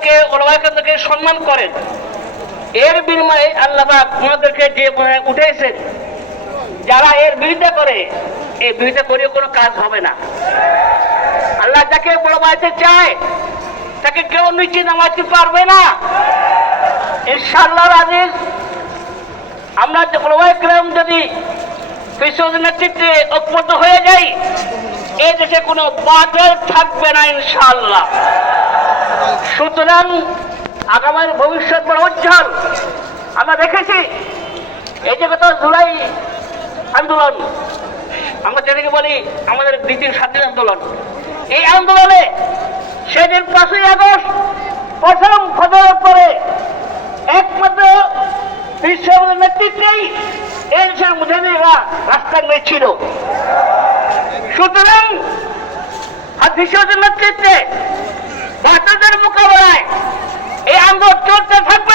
আমাদেরকে ওলামাকে সম্মান করেন। এর বিনিময়ে আল্লাহ পাক আমাদেরকে যে উঠেছেন যারা এর বিরুদ্ধে করে, এই বিরুদ্ধে করেও কোনো কাজ হবে না। আল্লাহ যাকে বড় চায়, তাকে কেউ নিচে নামাতে পারবে না। ইনশাআল্লাহ আজিজ, আমরা গ্রাম যদি কৃষক নেতৃত্বে ঐক্যবদ্ধ হয়ে যাই এই দেশে কোনো বাতিল থাকবে না ইনশাআল্লাহ। সুতরাং আগামীর ভবিষ্যৎ বড় উজ্জ্বল। আমরা দেখেছি, এই যে গত জুলাই আন্দোলন, আমরা যেটাকে বলি আমাদের দ্বিতীয় স্বাধীন আন্দোলন। এই আন্দোলনে সেদিন পাঁচই আগস্ট প্রথম খবর পরে একমাত্র বিশ্বের নেতৃত্বেই এই দেশের মুজাহিদরা রাস্তায় নেমেছিল। সুতরাং আর বিশ্বের নেতৃত্বে বাচ্চাদের মোকাবেলায় এই আন্দোলন চলতে থাকবে